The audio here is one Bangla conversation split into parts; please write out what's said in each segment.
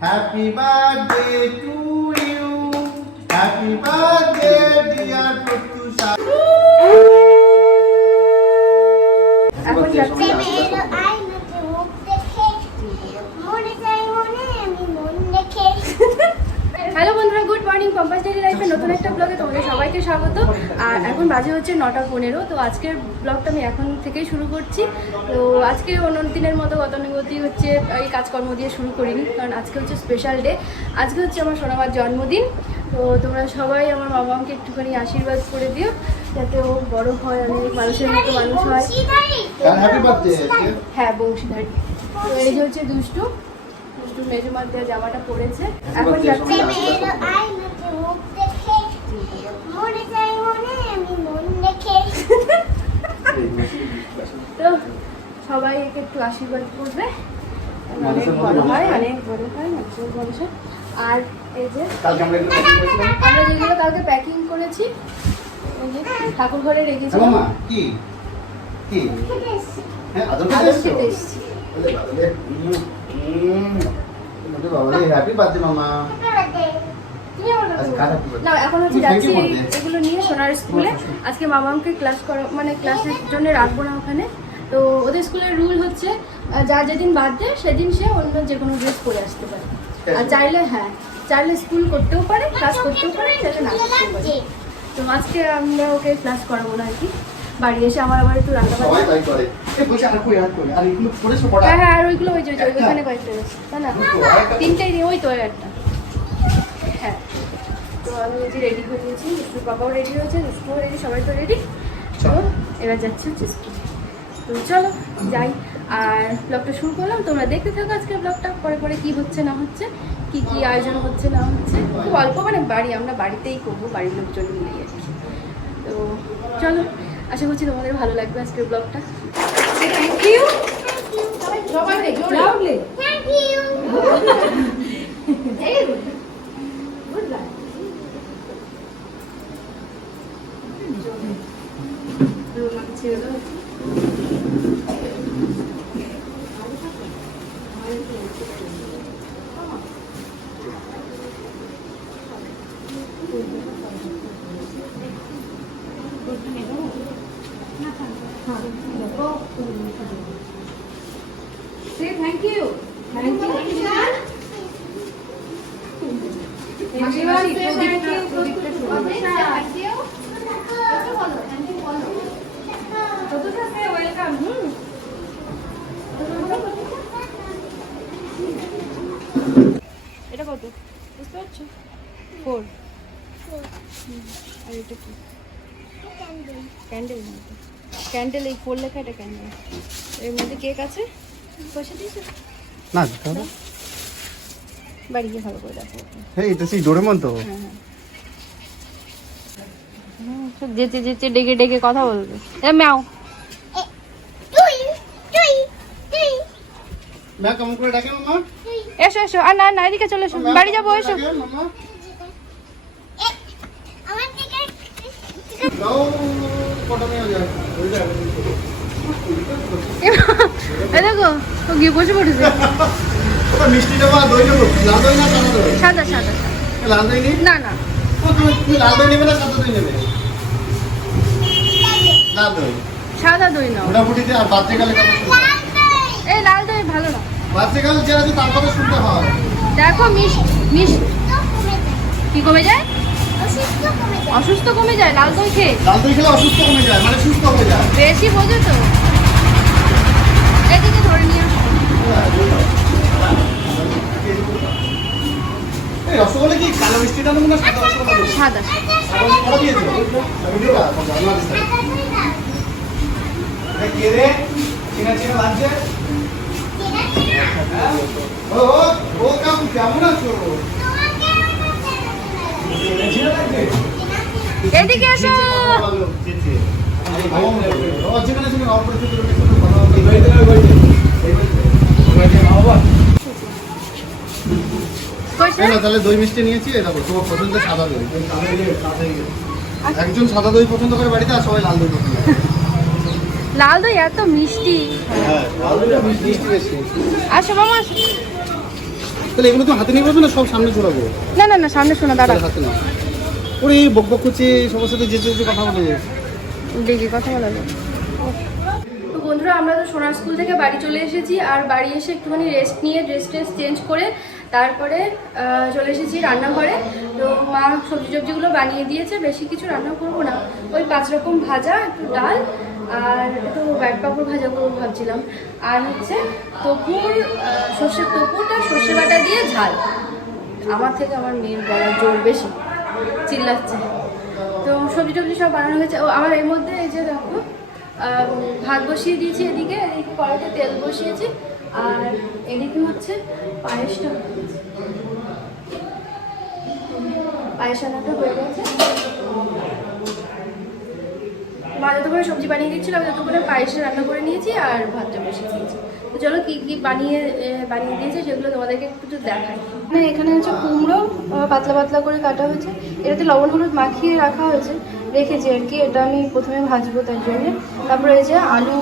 Happy birthday to you. Happy birthday, dear Pratyusha. এখন যাচ্ছি হ্যালো বন্ধুরা গুড মর্নিং কম্পাস ডেলি লাইফের নতুন একটা ব্লগে তোমাদের সবাইকে স্বাগত। আর এখন বাজে হচ্ছে নটা পনেরো তো আজকের ব্লগটা আমি এখন থেকেই শুরু করছি। তো আজকে অন্য দিনের মতো গতানুগতি হচ্ছে এই কাজকর্ম দিয়ে শুরু করিনি কারণ আজকে হচ্ছে স্পেশাল ডে আজকে হচ্ছে আমার সোনামার জন্মদিন তো তোমরা সবাই আমার মামাকে একটুখানি আশীর্বাদ করে দিও যাতে ও বড় হয় অনেক মানুষের মতো মানুষ হয়। হ্যাঁ বংশীধারী তো এই যে হচ্ছে দুষ্টু দুষ্টু মেজমার দেওয়া জামাটা পরেছে। এখন যাচ্ছি। মনে মন তো সবাই একে একটু আশীর্বাদ করবে। অনেক বড় হয় অনেক বড় হয় মানুষের আর এই যে আমরা যেগুলো কালকে প্যাকিং করেছি এই যে ঠাকুর ঘরে হ্যাঁ, রেখেছিলাম মামা, কি? কি? হ্যাঁ, আদর আদর খেতে এসছো? বাবা রে, happy birthday, মামা। আচ্ছা। এগুলো নিয়ে সোনার স্কুলে। আজকে ক্লাস করা মানে ক্লাসের জন্য রাখব না ওখানে। তো ওদের স্কুলের রুল হচ্ছে যার যেদিন বার্থডে সেদিন সে অন্য যে কোনো ড্রেস পরে আসতে পারে। আর চাইলে হ্যাঁ চাইলে স্কুল করতেও পারে ক্লাস করতেও পারে চাইলে না করতেও পারে। তো আজকে আমরা ওকে ক্লাস করাবো না আর কি। বাড়ি এসে আমার আবার একটু রান্না সবাই বান্না তাই করে। এ, বলছি, আর কই, আর কই? আর এগুলো পড়েছো কটা? হ্যাঁ হ্যাঁ আর ওইগুলো ওই যে ওই ওইখানে কয়েকটা রয়েছে তাই না? আরেকটা? নিয়ে ওই তো একটা। হ্যাঁ। তো আমি এই যে রেডি হয়ে গেছি দুষ্টুর বাবাও রেডি হয়েছে দুষ্টুও রেডি সবাই তো রেডি তো এবার যাচ্ছি হচ্ছে তো চলো যাই। আর ব্লগটা শুরু করলাম তোমরা দেখতে থাকো আজকের ব্লগটা পরে পরে কি হচ্ছে না হচ্ছে কি কি আয়োজন হচ্ছে না হচ্ছে। খুব অল্প মানে বাড়ি আমরা বাড়িতেই করব বাড়ির লোকজন মিলেই আর তো চলো আশা করছি তোমাদের ভালো লাগবে আজকের ব্লগটা। থ্যাংক ইউ থ্যাংক ইউ এটা কত? বুঝতে পারছ? ফোর আর এটা কি? ক্যান্ডেল ক্যান্ডেল এই ফোর লেখা এটা ক্যান্ডেল এর মধ্যে কেক আছে? পয়সা দিয়েছ? না, বাড়ি গিয়ে ভালো করে দেখো। হেই, এটা সেই ডোরেমন তো? হ্যাঁ হ্যাঁ। যেতে যেতে ডেকে ডেকে কথা বলবে। এ ম্যাও। তুই তুই তুই। মা, কেমন করে ডাকে মামা? এসো এসো আর না না এদিকে চলে এসো। বাড়ি যাব এসো। দেখ। এ দেখো ও গিয়ে বসে পড়েছে। না সাদা দই? সাদা? না? না দই না সাদা দই হয়। এই লাল দই ভালো না। বাচ্চাকালে যে আছে তার কথা শুনতে হয়। দেখো মিস মিস কি কমে যায়? অসুস্থ কমে যায় লাল দই খেয়ে। লাল দই খেলে অসুস্থ কমে যায় মানে সুস্থ হয়ে যায়। বেশি বোঝো তো। এদিকে ধরে নিয়ে রসগোল্লা কি কালো মিষ্টিটা না সাদা? সাদা। সাদা কে রে? চেনা চেনা লাগছে? তাহলে দই মিষ্টি নিয়েছি পছন্দ সাদা দই। একজন সাদা দই পছন্দ করে বাড়িতে আর সবাই লাল দই পছন্দ করে। লাল দই এত মিষ্টি। হ্যাঁ মিষ্টি বেশি। আসো মামা আসো। তাহলে এগুলো তো হাতে নিয়ে পারবে না সব সামনে ঝোলাবো? না না না সামনে শোনা দাঁড়া হাতে না ওরে বক বক করছে সবার সাথে যেতে যেতে কথা বলে। দেখি কথা বলা তো বন্ধুরা আমরা তো সোনার স্কুল থেকে বাড়ি চলে এসেছি আর বাড়ি এসে একটুখানি রেস্ট নিয়ে ড্রেস ট্রেস চেঞ্জ করে তারপরে চলে এসেছি রান্নাঘরে। তো মা সবজি টবজিগুলো বানিয়ে দিয়েছে বেশি কিছু রান্না করব না। ওই পাঁচ রকম ভাজা একটু ডাল আর ব্যাট পাপড় ভাজা করব ভাবছিলাম। আর হচ্ছে তপুর সর্ষের তপুরটা সর্ষে বাটা দিয়ে ঝাল। আমার থেকে আমার মেয়ের গলার জোর বেশি, চিল্লাচ্ছে। তো সবজি টবজি সব বানানো হয়েছে। ও, আমার এর মধ্যে এই যে দেখো ভাত বসিয়ে দিয়েছি এদিকে এদিকে কড়াইতে তেল বসিয়েছি। আর এদিকে হচ্ছে পায়েসটা পায়েস রান্নাটা হয়ে গেছে। মা যত করে সবজি বানিয়ে দিচ্ছিল, আমি তত করে পায়েস রান্না করে নিয়েছি আর ভাতটা বসিয়ে দিয়েছি। তো চলো, কী কী বানিয়ে বানিয়ে দিয়েছে সেগুলো তোমাদেরকে একটু দেখাই। মানে এখানে হচ্ছে কুমড়ো পাতলা পাতলা করে কাটা হয়েছে। এটাতে লবণ, হলুদ মাখিয়ে রাখা হয়েছে। রেখেছি আর কি, এটা আমি প্রথমে ভাজবো তার জন্য। তারপরে এই যে আলু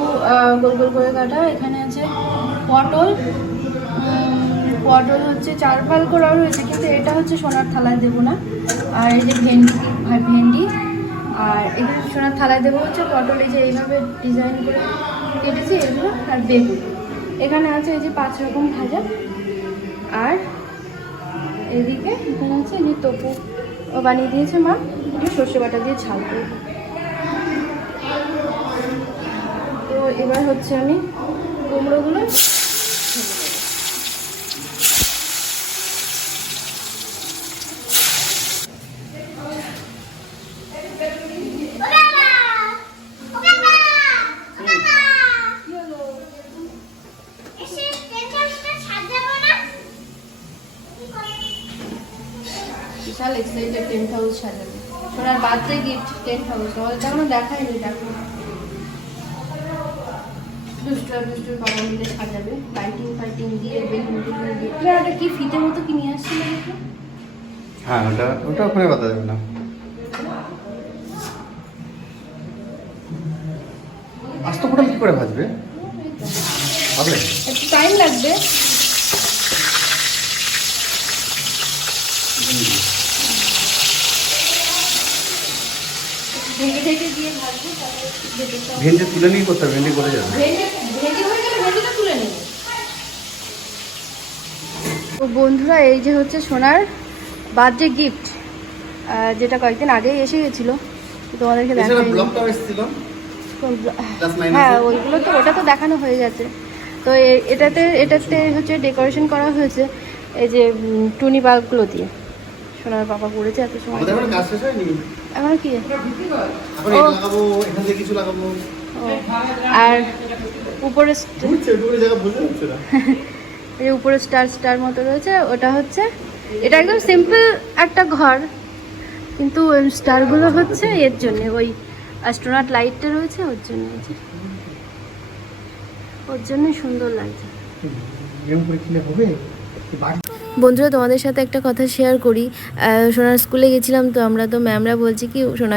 গোল গোল করে কাটা, এখানে আছে পটল পটল হচ্ছে চার ফাল করা রয়েছে কিন্তু এটা হচ্ছে সোনার থালায় দেবো না। আর এই যে ভেন্ডি ভেন্ডি আর এখানে সোনার থালায় দেবো হচ্ছে পটল, এই যে এইভাবে ডিজাইন করে কেটেছি, এগুলো আর বেগুন। এখানে আছে এই যে পাঁচ রকম ভাজা। আর এদিকে এখানে আছে এই তপু ও বানিয়ে দিয়েছে মা এটা সর্ষে বাটা দিয়ে ঝাল করে। তো এবার হচ্ছে আমি কুমড়োগুলো ঢেলে দেবো। ও বাবা ও বাবা ও বাবা এসে টেন্টাসটা সাজাবো না কি করে বিশাল এক্সাইটেড টেন্ট হাউস সাজাবে সোনার বার্থডে গিফট টেন্ট হাউস আমাদের এখনও দেখায়নি দেখো দুষ্টু আর দুষ্টুর বাবা মিলে সাজাবে লাইটিং ফাইটিং দিয়ে বেলুন টেলুন দিয়ে। ওটা কি ফিতে মতো কি নিয়ে আসছিল দেখো? হ্যাঁ ওটা ওটা ওখানে বাধা যাবে না। আস্ত পটল কি করে ভাজবে? হবে একটু টাইম লাগবে। ঢেকে ঢেকে দিয়ে ভাজবো তারপরে ভেন্ডি তুলে নিয়ে করতে হবে ভেন্ডি করে যাবে। হয়ে গেলে তুলে নেব। তো বন্ধুরা এই যে হচ্ছে সোনার বার্থডে গিফট যেটা কয়েকদিন আগেই এসে গেছিল। তোমাদেরকে হ্যাঁ ওইগুলো তো ওটা তো দেখানো হয়ে গেছে তো এ- এটাতে এটাতে হচ্ছে ডেকোরেশন করা হয়েছে এই যে টুনি বাল্বগুলো দিয়ে। সোনার বাবা করেছে এত সময়। এখন কি আর উপরে এই উপরে স্টার স্টার মতো রয়েছে ওটা হচ্ছে এটা একদম সিম্পল একটা ঘর। কিন্তু স্টারগুলো হচ্ছে এর জন্য ওই অ্যাস্ট্রোনট লাইটটা রয়েছে ওর জন্য ওর জন্যই সুন্দর লাগছে। হবে? বন্ধুরা, তোমাদের সাথে একটা কথা শেয়ার করি। সোনার স্কুলে গেছিলাম তো আমরা তো ম্যামরা বলছি কি, সোনা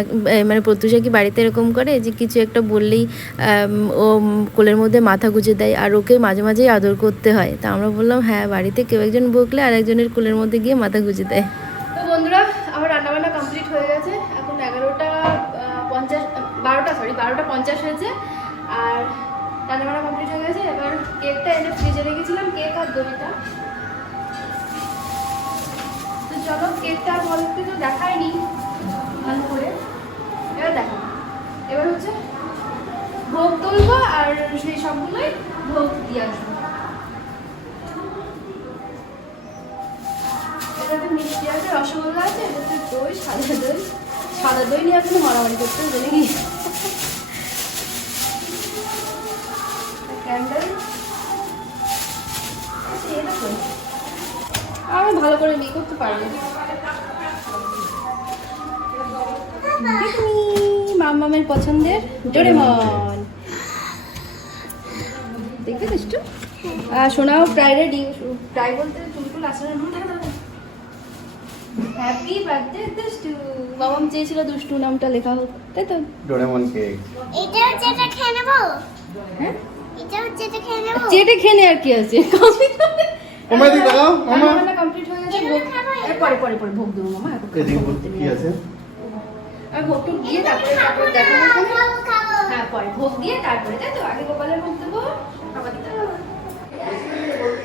মানে প্রত্যুষা কি বাড়িতে এরকম করে যে কিছু একটা বললেই ও কোলের মধ্যে মাথা গুজে দেয় আর ওকে মাঝে মাঝেই আদর করতে হয়। তা আমরা বললাম হ্যাঁ বাড়িতে কেউ একজন বকলে আর একজনের কোলের মধ্যে গিয়ে মাথা গুজে দেয়। তো বন্ধুরা, আমার রান্নাবান্না কমপ্লিট হয়ে গেছে। এখন এগারোটা পঞ্চাশ, বারোটা সরি বারোটা পঞ্চাশ হয়েছে। আর রান্নাবান্না কমপ্লিট হয়ে গেছে। এবার কেকটা এনে ফ্রিজে রেখেছিলাম। কেক আর দইটা। কেকটা বলতে তো দেখায়নি ভালো করে। এবার দেখো। এবার হচ্ছে ভোগ তুলবো আর সেই সবগুলোই ভোগ দিয়ে আসব। মিষ্টি আছে আছে দই, সাদা দই। সাদা দই নিয়ে মারামারি আচ্ছা আমি ভালো করে বিয়ে করতে পারব। মামামের পছন্দের ডোরেমন। দেখবে দুষ্টু আর সোনাও প্রায় রেডি প্রায় বলতে চুলটুল আসলে হ্যাপি বার্থডে দুষ্টু। মামাম চেয়েছিল দুষ্টু নামটা লেখা হোক তাই তো? ডোরেমন কেক এটা হচ্ছে এটা খেয়ে নেব? হ্যাঁ? এটা হচ্ছে এটা খেয়ে নেব? চেটে খেয়ে নে আর কি আছে? কপি করে মামা কমপ্লিট হয়ে গেছে ভোগ। পরে পরে পরে ভোগ দেবো মামা করতে কি আছে? দিয়ে তারপরে হ্যাঁ পরে ভোগ দিয়ে তারপরে তাই তো, আগে গোপালের ভোগ দেবো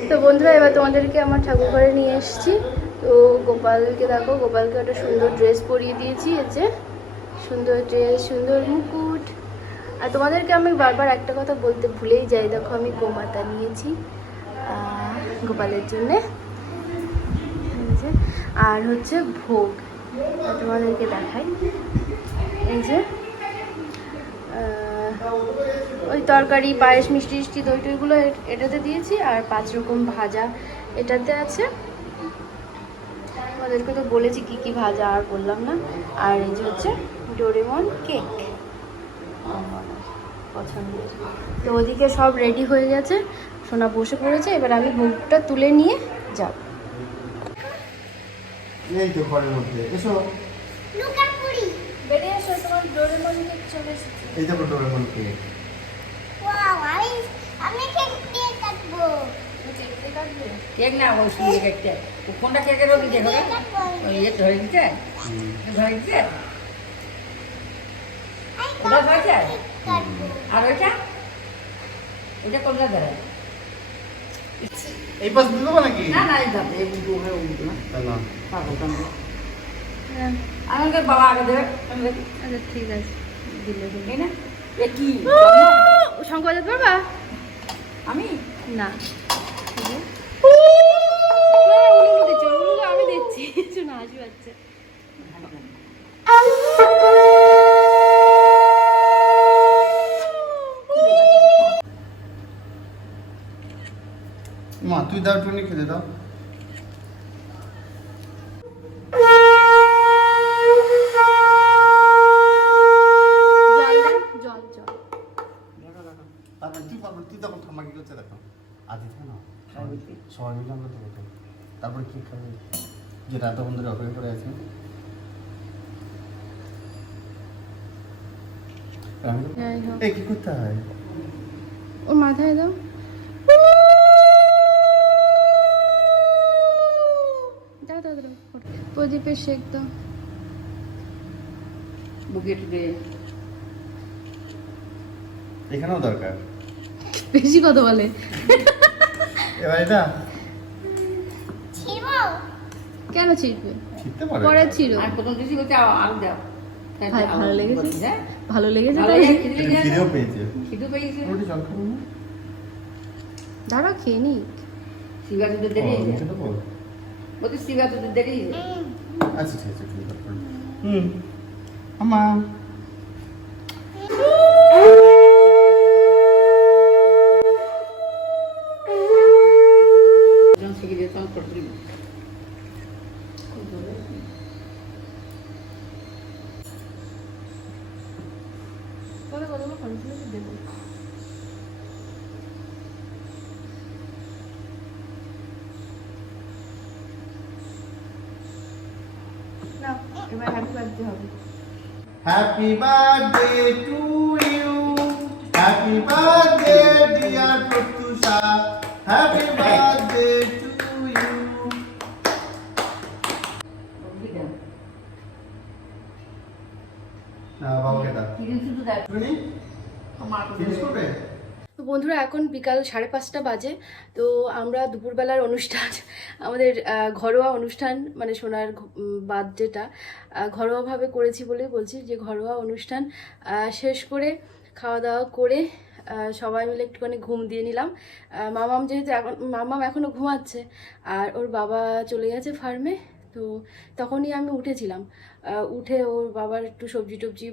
তো বন্ধুরা, এবার তোমাদেরকে আমার ঠাকুর ঘরে নিয়ে এসেছি। তো গোপালকে দেখো, গোপালকে একটা সুন্দর ড্রেস পরিয়ে দিয়েছি যে। সুন্দর ড্রেস সুন্দর মুকুট। আর তোমাদেরকে আমি বারবার একটা কথা বলতে ভুলেই যাই, দেখো আমি গোমাতা নিয়েছি গোপালের জন্যে। আর হচ্ছে ভোগ তোমাদেরকে দেখাই। এই যে ওই তরকারি পায়েস মিষ্টি মিষ্টি দই টইগুলো এটাতে দিয়েছি আর পাঁচ রকম ভাজা এটাতে আছে। ওদেরকে তো বলেছি কি কি ভাজা আর বললাম না। আর এই যে হচ্ছে ডোরেমন কেক। পছন্দের তো ওদিকে সব রেডি হয়ে গেছে। সোনা বসে পড়েছে এবার আমি ভোগটা তুলে নিয়ে যাব। এই তো ঘরের মধ্যে। এসো লুকা পুরি বেরিয়ে এসো তোমার ডোরেমন কেক চলে এসেছে। এই দেখো ডোরেমন কেক ওয়াও আমি আমি কেক দিয়ে কাটবো। কেক না ওই সুন্দর কেকটা। ও কোনটা কেকের দেখো ওই ইয়ে ধরে দিতে? ধরে দিতে? ওটা আর ওইটা? ওইটা কোনটা ধরে? এই পাশ দেবো নাকি? না না এই যাবে এই হয়ে উল্টো না। পাগল। আমাকে বাবা আগে দেবে। আমি দেখি আচ্ছা ঠিক আছে। দিলে দিলে। না। এ কি? শঙ্খ বাজাতে পারবা আমি? না। আমি দিচ্ছি। শোনা হাসি পাচ্ছে। মা তুই দাও টুনি খেতে দাও জল দেন, জল জল তারপর তুই পারব তুই তখন ঠাম্মা কি করছে দেখো আদি থাকে না সবাই মিলে। সবাই মিলে আমরা তো হতো তারপরে কি খাবে যেটা এতক্ষণ ধরে অপেক্ষা করে আছে আমি তো- যাই হোক। এই কি করতে হয় ওর মাথায় দাও। প্রদীপের শেখ দাও। বুকে টুকে এখানেও দরকার। বেশি কথা বলে। এবার এটা? কেন ছিড়বে পরে। ছিড়ো। আর প্রথম কিছু করতে আলু দাও। ভালো লেগেছে? ভালো লেগেছে তাই? খিদেও পেয়েছে। খিদে পেয়েছে। রুটি জল খাব দাঁড়া খেয়ে নি। শিবা তো দেরি দেবো? বলতে শিবা তো দেরি আচ্ছা ঠিক আছে ঠিক আছে হুম। আমা শিখে দিয়ে তখন করতে পরে কতগুলো কনফিউজ দেবো না এবার হ্যাপি বার্থডে হবে happy birthday to you happy birthday dear Pratyusha happy birthday to you না বাবাকে দাও কিরিন শুধু দেখ শুনি আমার ফিনিশ করবে তো বন্ধুরা, এখন বিকাল সাড়ে পাঁচটা বাজে। তো আমরা দুপুরবেলার অনুষ্ঠান, আমাদের ঘরোয়া অনুষ্ঠান মানে সোনার বার্থডেটা ঘরোয়াভাবে করেছি বলে বলছি যে ঘরোয়া অনুষ্ঠান শেষ করে খাওয়া দাওয়া করে সবাই মিলে একটুখানি ঘুম দিয়ে নিলাম। মামাম যেহেতু এখন, মামাম এখনও ঘুমাচ্ছে, আর ওর বাবা চলে গেছে ফার্মে তো তখনই আমি উঠেছিলাম। উঠে ওর বাবার একটু সবজি টবজি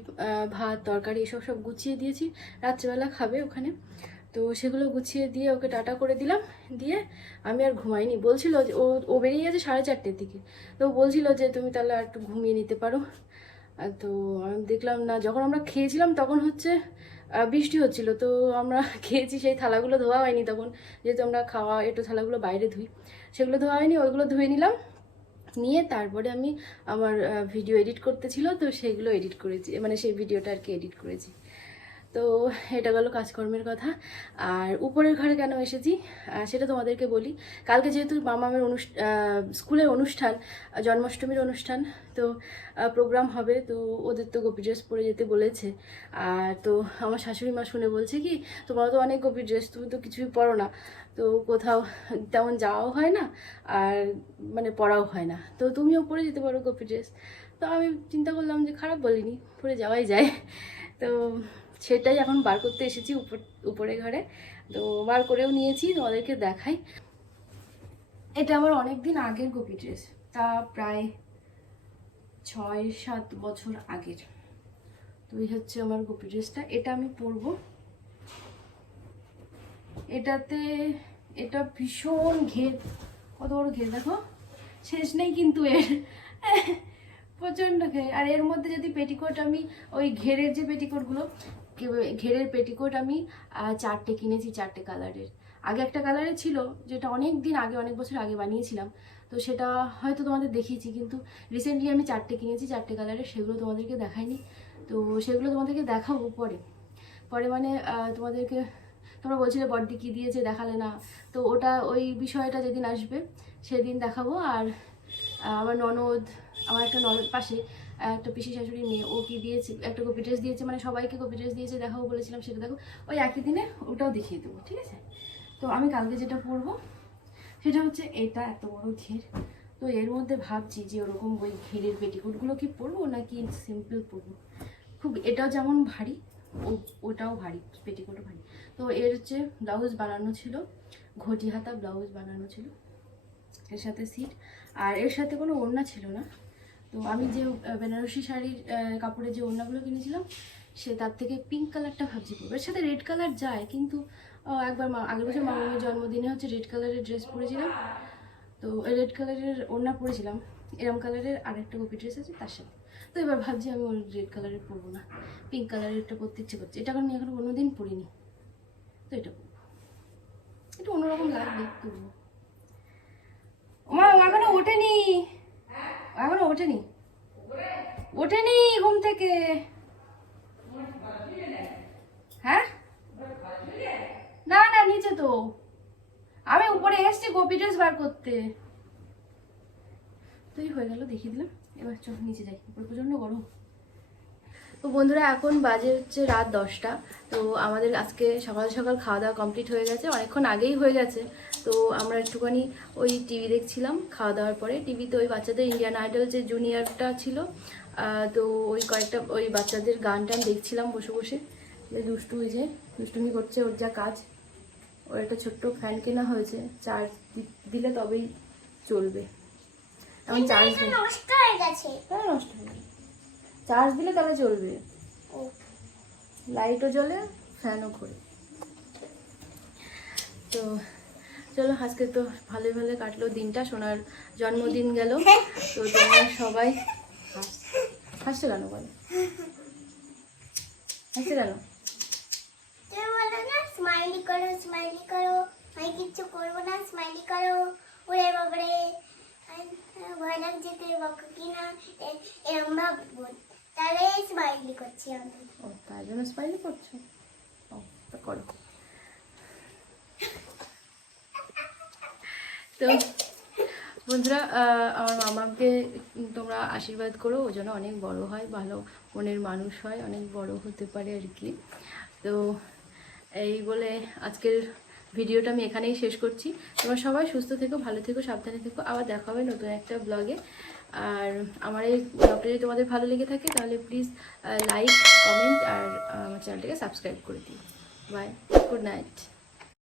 ভাত, তরকারি এসব সব গুছিয়ে দিয়েছি। রাত্রেবেলা খাবে ওখানে। তো সেগুলো গুছিয়ে দিয়ে ওকে টাটা করে দিলাম। দিয়ে আমি আর ঘুমাইনি। বলছিল যে, ও ও বেরিয়ে গেছে সাড়ে চারটের দিকে। তো বলছিল যে, তুমি তাহলে আর একটু ঘুমিয়ে নিতে পারো। তো আমি দেখলাম না, যখন আমরা খেয়েছিলাম তখন হচ্ছে বৃষ্টি হচ্ছিল। তো আমরা খেয়েছি, সেই থালাগুলো ধোয়া হয়নি তখন। যেহেতু আমরা খাওয়া, একটু থালাগুলো বাইরে ধুই। সেগুলো ধোয়া হয়নি, ওইগুলো ধুয়ে নিলাম। নিয়ে তারপরে আমি আমার ভিডিও এডিট করতে ছিল তো সেগুলো এডিট করেছি মানে সেই ভিডিওটা আর কি এডিট করেছি। তো এটা গেল কাজকর্মের কথা। আর উপরের ঘরে কেন এসেছি? সেটা তোমাদেরকে বলি। কালকে যেহেতু মামামের অনুষ্ঠান স্কুলের অনুষ্ঠান, জন্মাষ্টমীর অনুষ্ঠান, তো প্রোগ্রাম হবে, তো ওদের তো গোপী ড্রেস পরে যেতে বলেছে। আর তো আমার শাশুড়ি মা শুনে বলছে কি তোমার তো অনেক গোপী ড্রেস, তুমি তো কিছুই পরো না। তো কোথাও তেমন যাওয়াও হয় না আর মানে পড়াও হয় না। তো তুমিও পরে যেতে পারো গোপী ড্রেস। তো আমি চিন্তা করলাম যে খারাপ বলিনি পরে যাওয়াই যায়। তো সেটাই এখন বার করতে এসেছি উপর, উপরে ঘরে। তো বার করেও নিয়েছি, তোমাদেরকে দেখাই। এটা আমার অনেক দিন আগের গোপী ড্রেস, তা প্রায় ছয় সাত বছর আগের। তো এই হচ্ছে আমার গোপী ড্রেসটা, এটা আমি পরবো। এটাতে এটা ভীষণ ঘের। কত বড় ঘের দেখো? শেষ নেই কিন্তু এর। প্রচণ্ড ঘের। আর এর মধ্যে যদি পেটিকোট আমি, ওই ঘেরের যে পেটিকোটগুলো ঘেরের পেটিকোট আমি চারটে কিনেছি, চারটে কালারের। আগে একটা কালারের ছিল, যেটা অনেক দিন আগে, অনেক বছর আগে বানিয়েছিলাম। তো সেটা হয়তো তোমাদের দেখিয়েছি, কিন্তু রিসেন্টলি আমি চারটে কিনেছি, চারটে কালারের, সেগুলো তোমাদেরকে দেখাইনি। তো সেগুলো তোমাদেরকে দেখাবো পরে। পরে মানে তোমাদেরকে তোমরা বলছিলে বড্ডি কী দিয়েছে, দেখালে না। তো ওটা, ওই বিষয়টা যেদিন আসবে, সেদিন দেখাবো। আর আমার ননদ, আমার একটা ননদ পাশে একটা পিসি শাশুড়ি মেয়ে, ও কি দিয়েছে, একটা কপি ড্রেস দিয়েছে মানে সবাইকে কপি ড্রেস দিয়েছে, দেখাবো বলেছিলাম সেটা দেখো। ওই একই দিনে ওটাও দেখিয়ে দেবো, ঠিক আছে? তো আমি কালকে যেটা পরবো, সেটা হচ্ছে এটা এত বড় ঘের। তো এর মধ্যে ভাবছি যে ওরকম ওই ঘেরের পেটিকোটগুলো কি পরবো, নাকি সিম্পল পরবো? খুব, এটাও যেমন ভারী, ও, ওটাও ভারী, পেটিকোটও ভারী। তো এর যে ব্লাউজ বানানো ছিল ঘটি হাতা ব্লাউজ বানানো ছিল এর সাথে সিট আর এর সাথে কোনো ওড়না ছিল না। তো আমি যে বেনারসি শাড়ির আহ, কাপড়ের যে ওড়নাগুলো কিনেছিলাম সে তার থেকে পিঙ্ক কালারটা ভাবছি পরবো। এর সাথে রেড কালার যায় কিন্তু একবার আগের বছর মামামের জন্মদিনে হচ্ছে রেড কালারের ড্রেস পরেছিলাম। তো রেড কালারের ওড়না পরেছিলাম। এরম কালারের আরেকটা কপি ড্রেস আছে তার সাথে। তো এবার ভাবছি আমি রেড কালারের পরবো না। পিঙ্ক কালারেরটা পরতে ইচ্ছে করছে। এটা কারণ এখনও কোনোদিন পরিনি। তো এটা পরবো এটা অন্যরকম লাগবে তবুও মা, এখনও ওঠেনি। এখনও ওঠেনি। ওঠেনি ঘুম থেকে। হ্যাঁ? না না, নিচে তো। আমি উপরে এসছি গোপি ড্রেস বার করতে। তুই হয়ে গেল, দেখিয়ে দিলাম। এবার চল, নিচে যাই। উপরে প্রচণ্ড গরম। তো বন্ধুরা এখন বাজে হচ্ছে রাত দশটা। তো আমাদের আজকে সকাল সকাল খাওয়া দাওয়া কমপ্লিট হয়ে গেছে অনেকক্ষণ আগেই হয়ে গেছে। তো আমরা একটুখানি ওই টিভি দেখছিলাম খাওয়া দাওয়ার পরে। টিভিতে ওই বাচ্চাদের ইন্ডিয়ান আইডল যে জুনিয়রটা ছিল তো ওই কয়েকটা ওই বাচ্চাদের গান টান দেখছিলাম বসে বসে। দুষ্টু হয়েছে দুষ্টুমি করছে ওর যা কাজ। ওর একটা ছোট্ট ফ্যান কেনা হয়েছে চার্জ দিলে তবেই চলবে। আমি চার্জ নষ্ট হয়ে গেছে। হ্যাঁ নষ্ট হয়ে যাবে চার্জ দিলে তবে চলবে। লাইটও জ্বলে ফ্যানও ঘোরে। তো চলো আজকে তো ভালোই ভালো কাটলো দিনটা সোনার জন্মদিন গেল। তো তোমরা সবাই হাস- হাসছে কেন বলো? হাসছে কেন? স্মাইলি করো স্মাইলি করো। আমি কিচ্ছু করব না স্মাইলি করো। ওরে বাবারে ভয় লাগছে তুই বকো কি না এ- এরম ভাববো তা বন্ধুরা আমার তোমরা আশীর্বাদ করো, ও যেন অনেক বড় হয়, ভালো মনের মানুষ হয়, অনেক বড় হতে পারে আর কি। তো, এই বলে আজকের ভিডিওটা আমি এখানেই শেষ করছি। তোমরা সবাই সুস্থ থেকো, ভালো থেকো, সাবধানে থেকো। আবার দেখা হবে নতুন একটা ব্লগে আর আমার এই ব্লগটা যদি তোমাদের ভালো লেগে থাকে, তাহলে প্লিজ লাইক কমেন্ট আর আমার চ্যানেলটাকে সাবস্ক্রাইব করে দিই বাই গুড নাইট